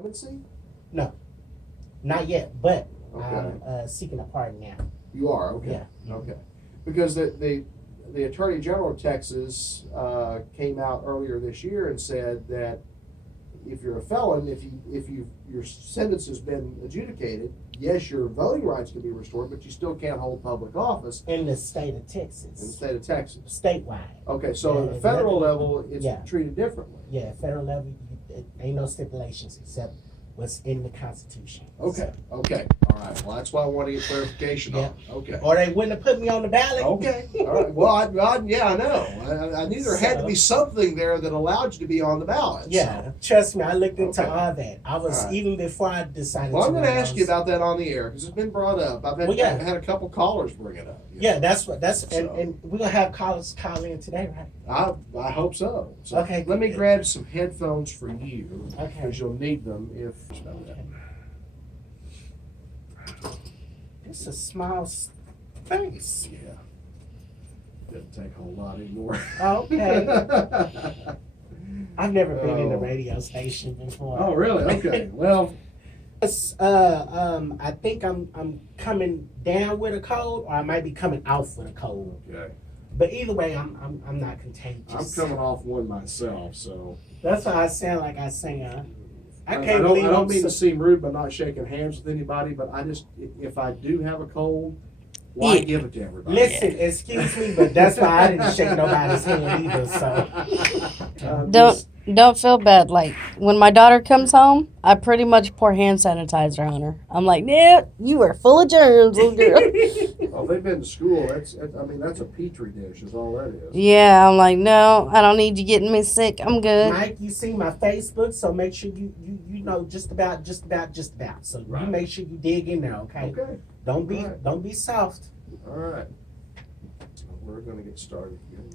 Clemency? No, not yet, but Okay. I'm seeking a pardon now. You are, okay. Yeah. Okay. Because the Attorney General of Texas came out earlier this year and said that if you're a felon, if your sentence has been adjudicated, yes, your voting rights can be restored, but you still can't hold public office In the state of in the Texas, state of Texas. statewide. Okay, so at Yeah, the federal nothing- level, it's yeah. treated differently. Yeah, federal level, ain't no stipulations except what's in the Constitution. Okay, okay, all right. Well, that's why I want to get clarification on. Okay. Or they wouldn't have put me on the ballot. Okay, all right. Well, yeah, I know. I knew there had to be something there that allowed you to be on the ballot. Yeah, trust me, I looked into Okay. all that. I was All right. even before I decided. Well, I'm going to run, I ask you was- about that on the air because it's been brought up. I've Well, yeah. had a couple callers bring it up. Yeah, that's what that's So. and we're gonna have callers call in today, right? I hope so. So Okay, let me good. grab some headphones for you Okay. because you'll need them if. It's a small space. Yeah. Doesn't take a whole lot anymore. Okay. I've never been in a Oh. radio station before. Oh, really? Okay. Well, Yes, I think I'm coming down with a cold, or I might be coming off with a cold. okay. But either way, I'm not contagious. I'm coming off one myself, so. That's why I sound like I sing. I I can't don't, believe I don't I'm mean to so- seem rude by not shaking hands with anybody, but I just, if I do have a cold, why Yeah. give it to everybody? Listen, excuse me, but that's why I didn't shake nobody's hand either. So Don't feel bad. Like when my daughter comes home, I pretty much pour hand sanitizer on her. I'm like, yeah, you are full of germs, little girl. Well, they've been to school. That's a petri dish, is all that is. Yeah, I'm like, no, I don't need you getting me sick. I'm good. Mike, you see my Facebook, so make sure you know just about. So you Right. make sure you dig in there, okay? Okay. Alright. Don't be soft. All right. We're going to get started here in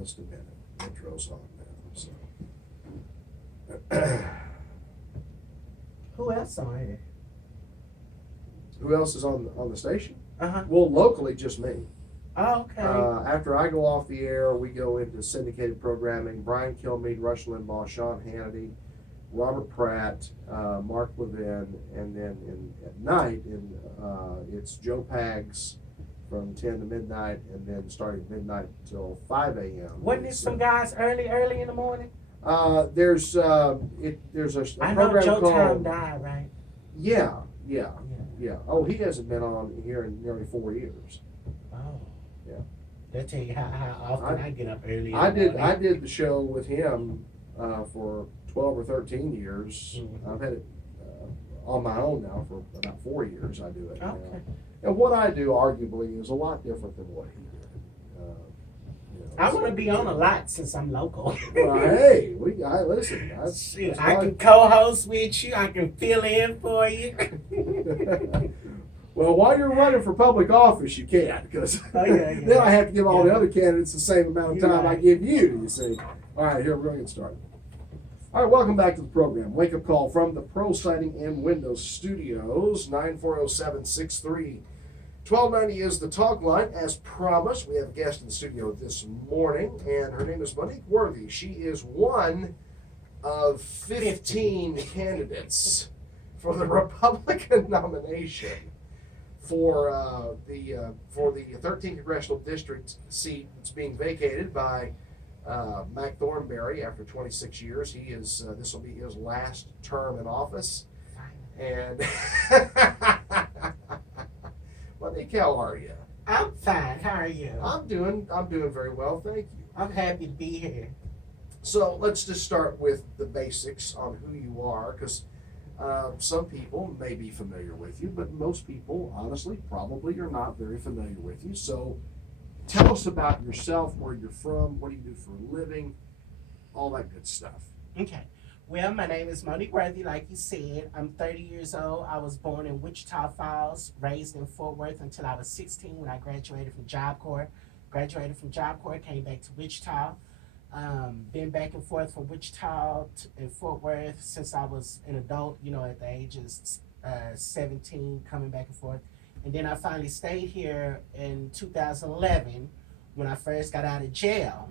just a minute. Intro's on now. So. Who else on here? Who else is on the station? Uh-huh. Well, locally, just me. Oh, okay. After I go off the air, we go into syndicated programming. Brian Kilmeade, Rush Limbaugh, Sean Hannity, Robert Pratt, Mark Levin, and then at night, it's Joe Pags from 10 to midnight, and then starting midnight till 5 a.m. Wasn't it some guys early in the morning? There's a I know program Joe Time called died, right? Yeah. Yeah. Oh, he hasn't been on here in nearly 4 years. Oh. Yeah. That tell you how often I get up early. In I the did morning. the show with him for 12 or 13 years. Mhm. I've had it on my own now for about 4 years. I do it now. Okay. And what I do, arguably, is a lot different than what he did. I want to be on a lot since I'm local. Well, hey, listen. Shoot, I can co-host with you. I can fill in for you. Well, while you're running for public office, you can, because Oh, yeah. then I have to give all the Yeah. other candidates the same amount of You're time I right. give you, you see. All right, here, we're going to get started. All right, welcome back to the program. Wake up call from the Pro Siding and Windows Studios, 940-763. 1290 is the talk line. As promised, we have a guest in the studio this morning, and her name is Monique Worthy. She is one of 15 candidates for the Republican nomination for the 13th congressional district seat that's being vacated by Mac Thornberry after 26 years. He is this will be his last term in office, and Monique, how are you? I'm fine. How are you? I'm doing very well, thank you. I'm happy to be here. So let's just start with the basics on who you are, because some people may be familiar with you, but most people, honestly, probably are not very familiar with you. So tell us about yourself, where you're from, what do you do for a living, all that good stuff. Okay. Well, my name is Monique Worthy, like you said. I'm 30 years old. I was born in Wichita Falls, raised in Fort Worth until I was 16 when I graduated from Job Corps. Came back to Wichita. Been back and forth from Wichita and Fort Worth since I was an adult, at the age of 17, coming back and forth. And then I finally stayed here in 2011 when I first got out of jail.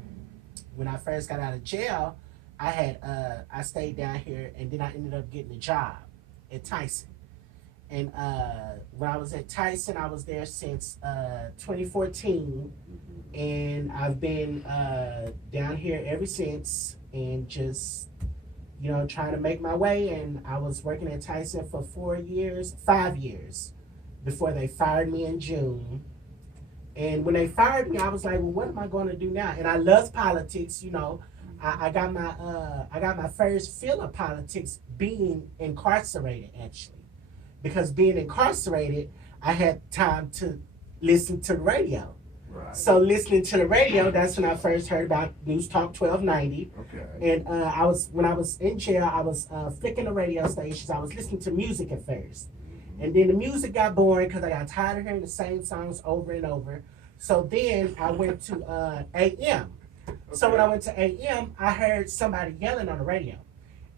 I stayed down here, and then I ended up getting a job at Tyson. And when I was at Tyson, I was there since 2014, and I've been down here ever since, and just trying to make my way. And I was working at Tyson for 5 years, before they fired me in June. And when they fired me, I was like, well, what am I going to do now? And I love politics. I got my first feel of politics being incarcerated, actually, because being incarcerated, I had time to listen to the radio. Right. So listening to the radio, that's when I first heard about News Talk 1290. Okay. And when I was in jail, I was flicking the radio stations. I was listening to music at first. And then the music got boring because I got tired of hearing the same songs over and over. So then I went to AM. So when I went to AM, I heard somebody yelling on the radio.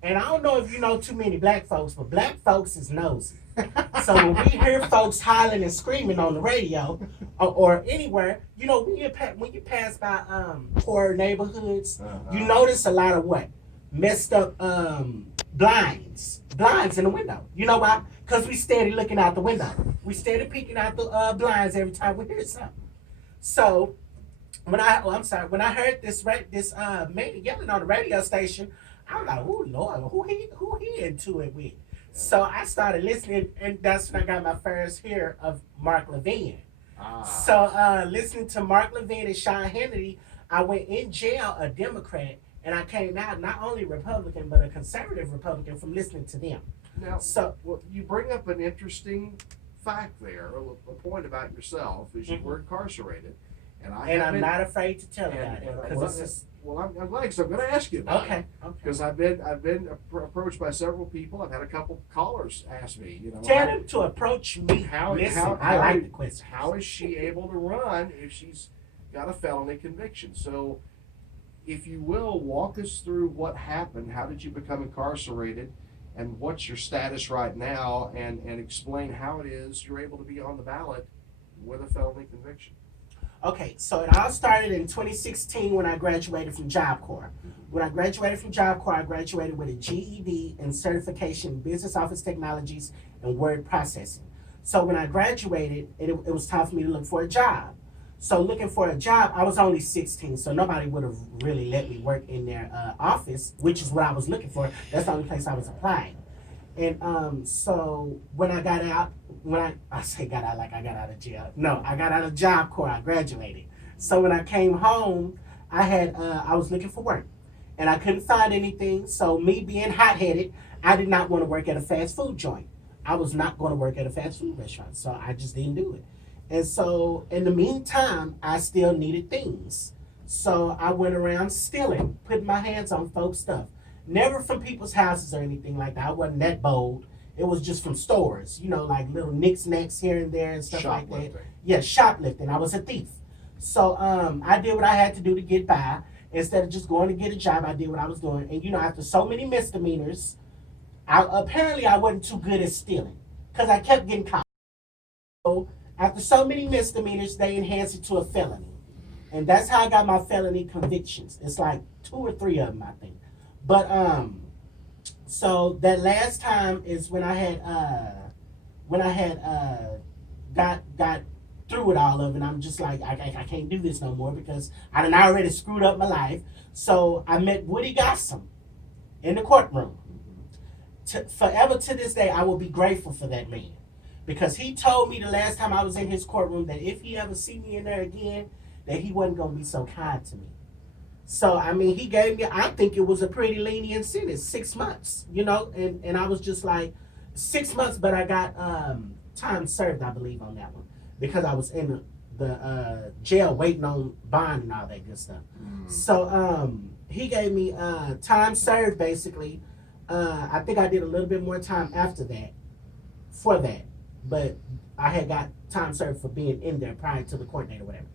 And I don't know if you know too many black folks, but black folks is nosy. So when we hear folks hollering and screaming on the radio or anywhere, when you pass by poor neighborhoods, you notice a lot of what? Messed up blinds in the window. You know why? Because we steady looking out the window. We steady peeking out the blinds every time we hear something. So when I heard this man yelling on the radio station, I was like, oh Lord, who he into it with? So I started listening, and that's when I got my first hear of Mark Levin. So listening to Mark Levin and Sean Hannity, I went in jail a Democrat, and I came out not only Republican, but a conservative Republican from listening to them. Now, you bring up an interesting fact there, a point about yourself, is you were incarcerated. I'm not afraid to tell about it. I'm glad, because I'm going to ask you about it. Because I've been approached by several people. I've had a couple callers ask me, Tell them to approach me. I like the question. How is she able to run if she's got a felony conviction? So, if you will, walk us through what happened. How did you become incarcerated? And what's your status right now? And explain how it is you're able to be on the ballot with a felony conviction. Okay, so it all started in 2016 when I graduated from Job Corps. When I graduated from Job Corps, I graduated with a GED and certification in Business Office Technologies and Word Processing. So when I graduated, it was time for me to look for a job. So looking for a job, I was only 16, so nobody would have really let me work in their office, which is what I was looking for. That's the only place I was applying. And so when I got out, I say got out like I got out of jail. No, I got out of Job Corps. I graduated. So when I came home, I was looking for work, and I couldn't find anything. So me being hot-headed, I did not want to work at a fast food joint. I was not going to work at a fast food restaurant, so I just didn't do it. And so in the meantime, I still needed things. So I went around stealing, putting my hands on folks' stuff. Never from people's houses or anything like that. I wasn't that bold. It was just from stores, like little knicks-knacks here and there and stuff like that. Yeah, shoplifting. I was a thief. So I did what I had to do to get by. Instead of just going to get a job, I did what I was doing. And, after so many misdemeanors, apparently I wasn't too good at stealing because I kept getting caught. So after so many misdemeanors, they enhanced it to a felony. And that's how I got my felony convictions. It's like 2 or 3 of them, I think. But so that last time is when I had got through with all of it. And I'm just like, I can't do this no more because I done already screwed up my life. So I met Woody Gossam in the courtroom. Forever to this day, I will be grateful for that man, because he told me the last time I was in his courtroom that if he ever see me in there again, that he wasn't gonna be so kind to me. So, he gave me, I think it was a pretty lenient sentence, 6 months, and I was just like, 6 months, but I got time served, I believe, on that one, because I was in the jail waiting on bond and all that good stuff. So, he gave me time served, basically. I think I did a little bit more time after that, for that, but I had got time served for being in there prior to the court date or whatever.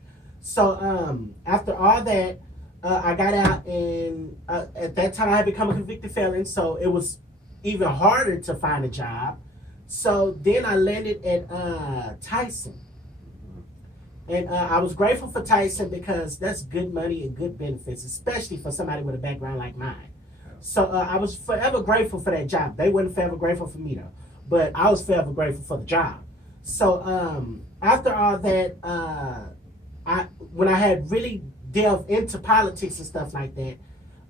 So, after all that, I got out, and at that time I had become a convicted felon, so it was even harder to find a job. So then I landed at Tyson. And I was grateful for Tyson because that's good money and good benefits, especially for somebody with a background like mine. So I was forever grateful for that job. They weren't forever grateful for me though, but I was forever grateful for the job. So after all that, when I had really delved into politics and stuff like that,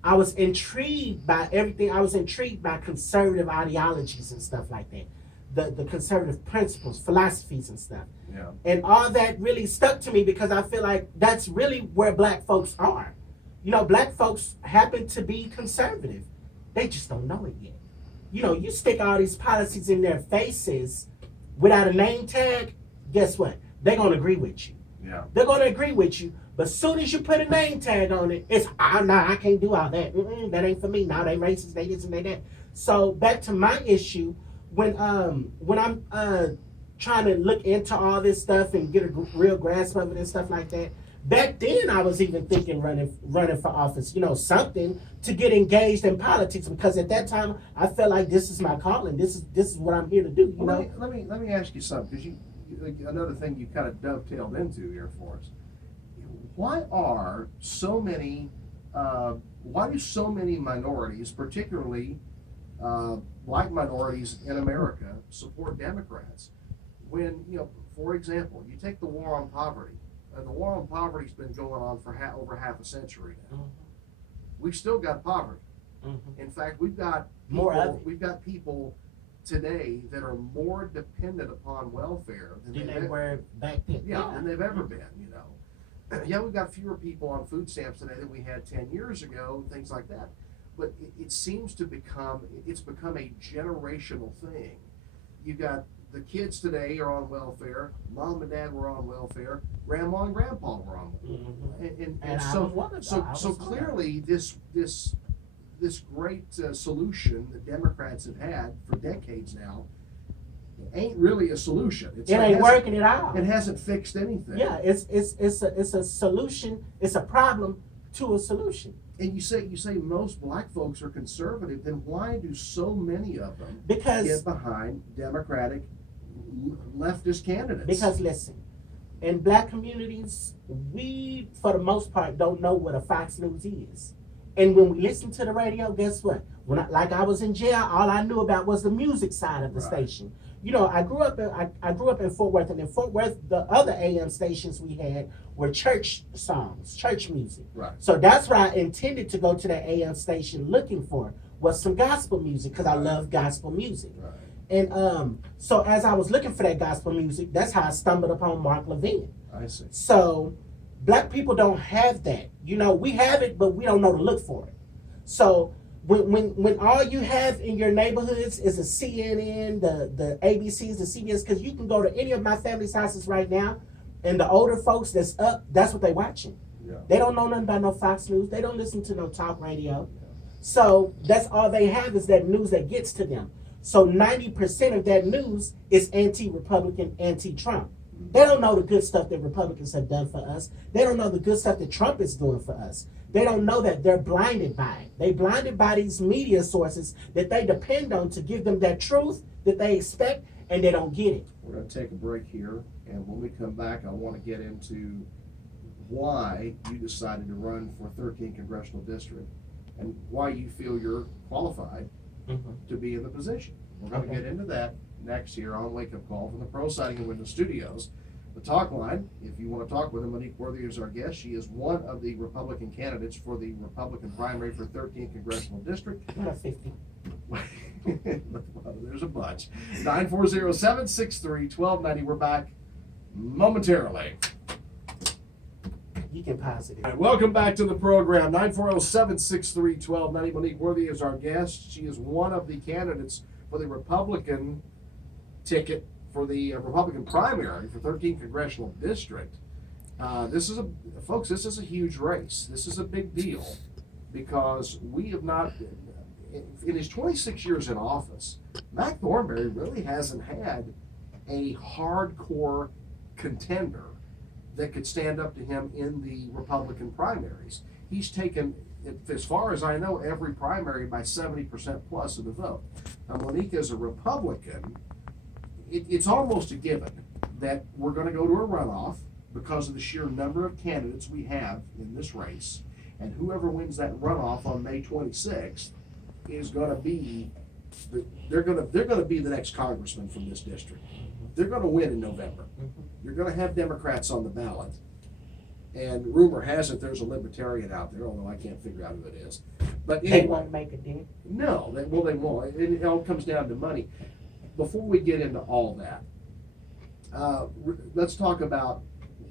I was intrigued by everything. I was intrigued by conservative ideologies and stuff like that, the conservative principles, philosophies and stuff. Yeah. And all that really stuck to me because I feel like that's really where black folks are. You know, black folks happen to be conservative. They just don't know it yet. You know, you stick all these policies in their faces without a name tag, guess what? They're going to agree with you. Yeah. They're going to agree with you. But as soon as you put a name tag on it, it's, I can't do all that. That ain't for me. Now they racist, they this and they that. So back to my issue, when I'm trying to look into all this stuff and get a real grasp of it and stuff like that, back then I was even thinking running for office, you know, something to get engaged in politics, because at that time I felt like this is my calling. This is what I'm here to do, you know. Let me ask you something, because another thing you kind of dovetailed into here for us. Why do so many minorities, particularly black minorities in America, support Democrats? When, you know, for example, you take the war on poverty. The war on poverty's been going on for over half a century now. Mm-hmm. We've still got poverty. Mm-hmm. In fact, we've got people today that are more dependent upon welfare than they were back then. than they've ever been, you know. Yeah, we've got fewer people on food stamps today than we had 10 years ago, and things like that. But it seems to become a generational thing. You got the kids today are on welfare, mom and dad were on welfare, grandma and grandpa were on welfare. Mm-hmm. And so clearly this great solution that Democrats have had for decades now ain't really a solution. It ain't working at all. It hasn't fixed anything. Yeah, it's a solution. It's a problem to a solution. And you say most black folks are conservative. Then why do so many of them get behind Democratic leftist candidates? Because listen, in black communities, we for the most part don't know what a Fox News is. And when we listen to the radio, guess what? Like I was in jail, all I knew about was the music side of the station. You know, I grew up in Fort Worth, and in Fort Worth, the other AM stations we had were church songs, church music. Right. So that's what I intended to go to that AM station looking for, was some gospel music, because I love gospel music. Right. And so as I was looking for that gospel music, that's how I stumbled upon Mark Levin. I see. So black people don't have that. You know, we have it, but we don't know to look for it. So when all you have in your neighborhoods is a CNN, the ABCs, the CBS, because you can go to any of my family's houses right now, and the older folks that's up, that's what they're watching. Yeah. They don't know nothing about no Fox News. They don't listen to no talk radio. So that's all they have is that news that gets to them. So 90% of that news is anti-Republican, anti-Trump. They don't know the good stuff that Republicans have done for us. They don't know the good stuff that Trump is doing for us. They don't know that they're blinded by it. They're blinded by these media sources that they depend on to give them that truth that they expect, and they don't get it. We're going to take a break here, and when we come back, I want to get into why you decided to run for 13th Congressional District and why you feel you're qualified to be in the position. We're going to get into that next here on Wake Up Call from the Pro Siding and Window Studios. The talk line, if you want to talk with her, Monique Worthy is our guest. She is one of the Republican candidates for the Republican primary for 13th Congressional District. 50. Well, there's a bunch. 940-763-1290. We're back momentarily. You can pause it. All right, welcome back to the program. 940-763-1290. Monique Worthy is our guest. She is one of the candidates for the Republican ticket for the Republican primary for 13th Congressional District. This is a huge race. This is a big deal because we have not, in his 26 years in office, Mac Thornberry really hasn't had a hardcore contender that could stand up to him in the Republican primaries. He's taken, as far as I know, every primary by 70% plus of the vote. Now, Monique, as a Republican, it's almost a given that we're going to go to a runoff because of the sheer number of candidates we have in this race. And whoever wins that runoff on May 26th is going to be they're going to be the next congressman from this district. They're going to win in November. You're going to have Democrats on the ballot. And rumor has it there's a libertarian out there, although I can't figure out who it is. But anyway, They won't make a dent. no, they won't. It all comes down to money. Before we get into all that, let's talk about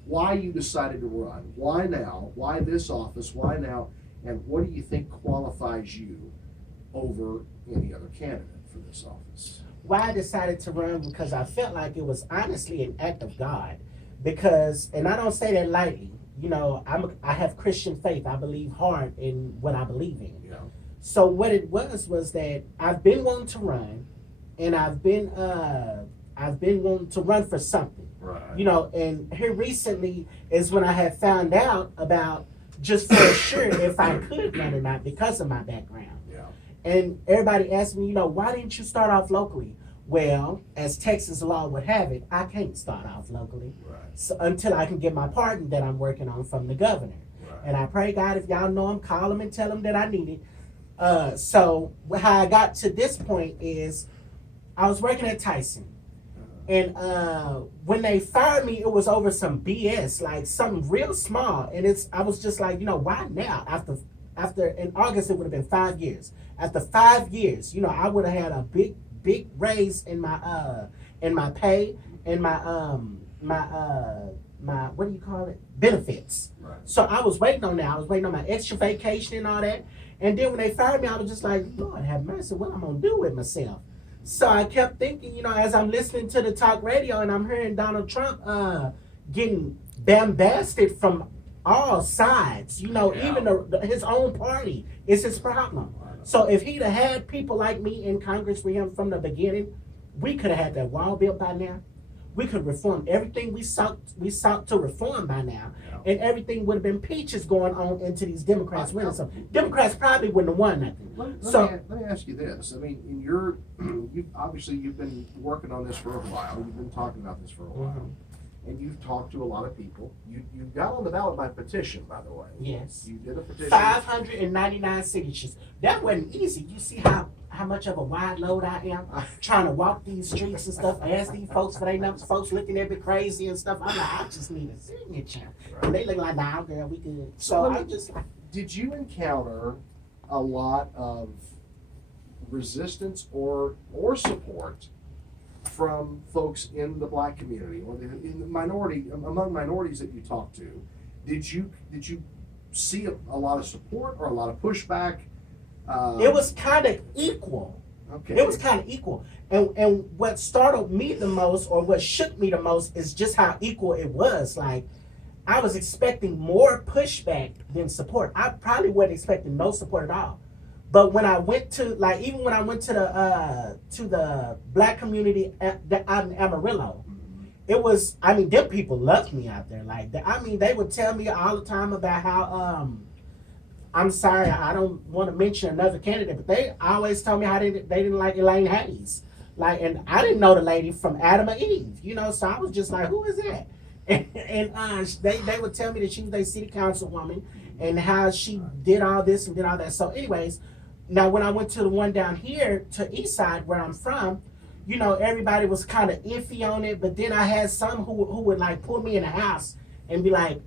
why you decided to run. Why now? Why this office? Why now? And what do you think qualifies you over any other candidate for this office? Why I decided to run, because I felt like it was honestly an act of God. Because, and I don't say that lightly, you know, I have Christian faith. I believe hard in what I believe in. Yeah. So what it was that I've been wanting to run, and I've been wanting to run for something. Right. You know, and here recently is when I had found out about just for sure if I could run or not because of my background. Yeah. And everybody asked me, you know, why didn't you start off locally? Well, as Texas law would have it, I can't start off locally Right. until I can get my pardon that I'm working on from the governor. Right. And I pray God, if y'all know him, call him and tell him that I need it. So how I got to this point is I was working at Tyson. And when they fired me, it was over some BS, like something real small. And I was just like, you know, why now? After in August, it would have been 5 years. After 5 years, you know, I would have had a big raise in my pay and my what do you call it? Benefits. Right. So I was waiting on that. I was waiting on my extra vacation and all that. And then when they fired me, I was just like, Lord have mercy, what I'm gonna do with myself? So I kept thinking, you know, as I'm listening to the talk radio and I'm hearing Donald Trump getting bombasted from all sides, you know, Yeah. even his own party is his problem. So if he'd have had people like me in Congress with him from the beginning, we could have had that wall built by now. We could reform everything we sought to reform by now, Yeah. and everything would have been peaches going on into these Democrats winning. So Democrats probably wouldn't have won nothing. Let me ask you this. I mean, you've been working on this for a while. You've been talking about this for a while. And you've talked to a lot of people. You got on the ballot by petition, by the way. Yes. You did a petition. 599 signatures. That wasn't easy. You see how much of a wide load I am? Trying to walk these streets and stuff, ask these folks for their numbers, folks looking at me crazy and stuff. I'm like, I just need a signature. Right. And they look like, nah, girl, we good. So So I'm just like, Did you encounter a lot of resistance or support from folks in the black community or in the minority, among minorities that you talked to? Did you see a lot of support or a lot of pushback? it was kind of equal. Okay. It was kind of equal. And what startled me the most, or what shook me the most, is just how equal it was. Like, I was expecting more pushback than support. I probably wasn't expecting no support at all. But when I went to, like, even when I went to the black community out in Amarillo, it was, I mean, them people loved me out there. Like, they would tell me all the time about how, I'm sorry, I don't want to mention another candidate, but they always told me how they didn't like Elaine Hayes. Like, and I didn't know the lady from Adam and Eve, you know, so I was just like, who is that? And they would tell me that she was their city councilwoman and how she did all this and did all that. So anyways, now when I went to the one down here to Eastside where I'm from, you know, everybody was kind of iffy on it, but then I had some who would like pull me in the house and be like,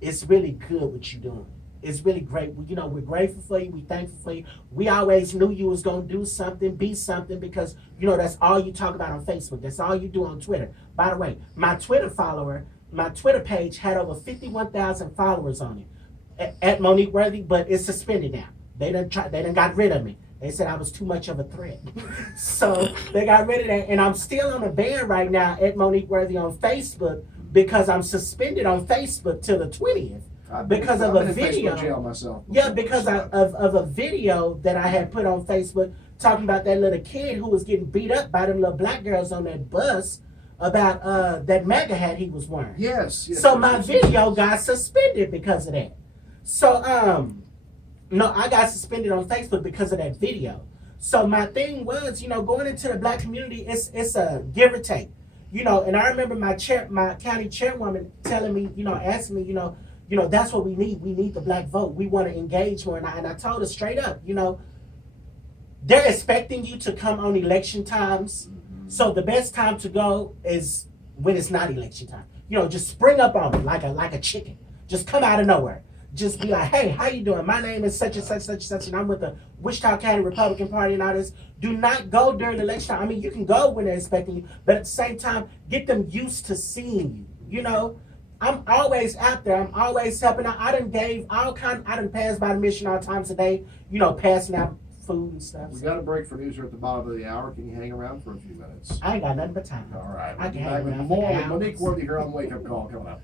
it's really good what you're doing. It's really great. You know, we're grateful for you. We thankful for you. We always knew you was going to do something, be something, because, you know, that's all you talk about on Facebook. That's all you do on Twitter. By the way, my Twitter page had over 51,000 followers on it at Monique Worthy, but it's suspended now. They done got rid of me. They said I was too much of a threat. So they got rid of that. And I'm still on a ban right now at Monique Worthy on Facebook because I'm suspended on Facebook till the 20th. Because of a video. Jail myself. Yeah, because of a video that I had put on Facebook talking about that little kid who was getting beat up by them little black girls on that bus about that MAGA hat he was wearing. Yes. So my video got suspended because of that. So no, I got suspended on Facebook because of that video. So my thing was, you know, going into the black community, it's a give or take, you know. And I remember my county chairwoman telling me, you know, asking me, you know, that's what we need. We need the black vote. We want to engage more. And I told her straight up, you know, they're expecting you to come on election times. So the best time to go is when it's not election time. You know, just spring up on them like a chicken. Just come out of nowhere. Just be like, hey, how you doing? My name is such and such, such and such, and I'm with the Wichita County Republican Party and all this. Do not go during election time. I mean, you can go when they're expecting you, but at the same time, get them used to seeing you. You know, I'm always out there. I'm always helping out. I done passed by the mission all times a day, you know, passing out food and stuff. We got a break for news here at the bottom of the hour. Can you hang around for a few minutes? I ain't got nothing but time. All right. I We'll can be hang back with around more for with Monique hours. Worthy here on Wake Up Call coming up.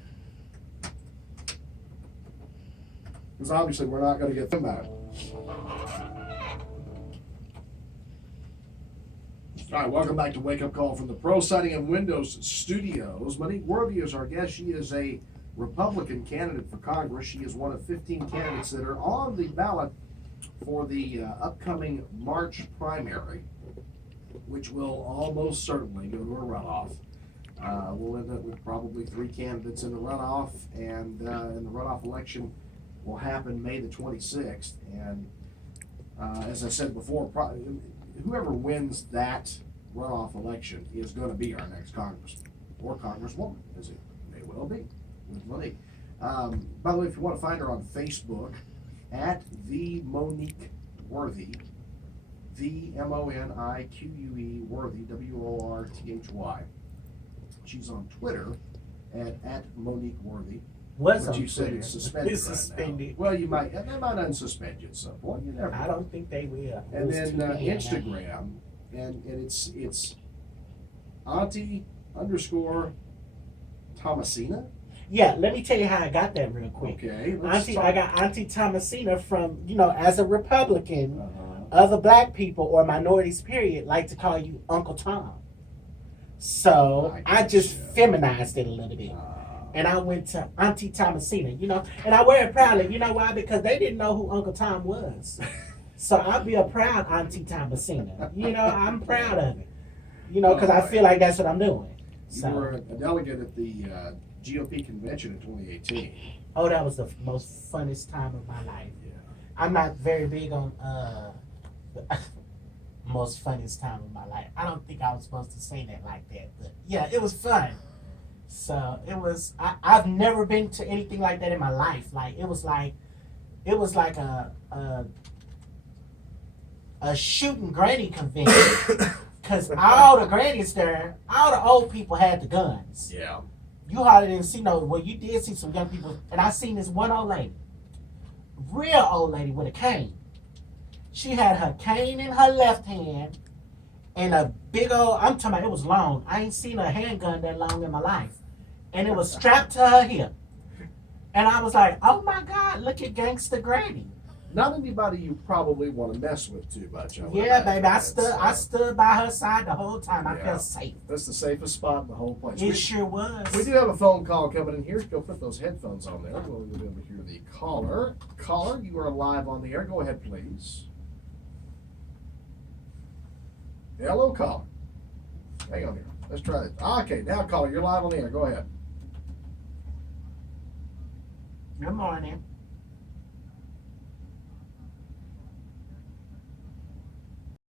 Because obviously we're not going to get them out. All right, welcome back to Wake Up Call from the Pro Siding and Windows Studios. Monique Worthy is our guest. She is a Republican candidate for Congress. She is one of 15 candidates that are on the ballot for the upcoming March primary, which will almost certainly go to a runoff. We'll end up with probably 3 candidates in the runoff, and in the runoff election will happen May the 26th. And as I said before, whoever wins that runoff election is going to be our next congressman or congresswoman, as it may well be with Monique. By the way, if you want to find her on Facebook, at the Monique Worthy, the MONIQUE Worthy, WORTHY. She's on Twitter at Monique Worthy. What's But on you said Twitter? it's suspended. It's right suspended. now. Well, they might unsuspend you at some point. You never I know. don't think they will. And It's then too bad. Instagram, and it's Auntie _ Thomasina. Yeah, let me tell you how I got that real quick. Okay, I got Auntie Thomasina from, you know, as a Republican, Uh-huh. other black people or minorities, period, like to call you Uncle Tom. So I just feminized it a little bit. And I went to Auntie Thomasina, you know, and I wear it proudly. You know why? Because they didn't know who Uncle Tom was. So I'll be a proud Auntie Thomasina. You know, I'm proud of it. You know, because I feel like that's what I'm doing. You So, were a delegate at the GOP convention in 2018. oh, that was the most funnest time of my life. Yeah. I'm not very big on the most funniest time of my life. I don't think I was supposed to say that like that, but yeah, it was fun. So it was. I've never been to anything like that in my life. Like it was like a shooting granny convention. Cause all the grannies there, all the old people had the guns. Yeah. You hardly didn't see no. Well, you did see some young people, and I seen this one old lady, real old lady with a cane. She had her cane in her left hand, and a big old. I'm talking about it was long. I ain't seen a handgun that long in my life, and it was strapped to her hip. And I was like, "Oh my God, look at Gangsta Granny." Not anybody you probably want to mess with too much. I would Yeah, imagine. baby, I stood by her side the whole time. I Yeah. felt safe. That's the safest spot in the whole place. It sure was. We do have a phone call coming in here. Go put those headphones on there. We'll be able to hear the caller. Caller, you are live on the air. Go ahead, please. Hello, caller. Hang on here. Let's try this. Okay, now caller, you're live on the air. Go ahead. Good morning.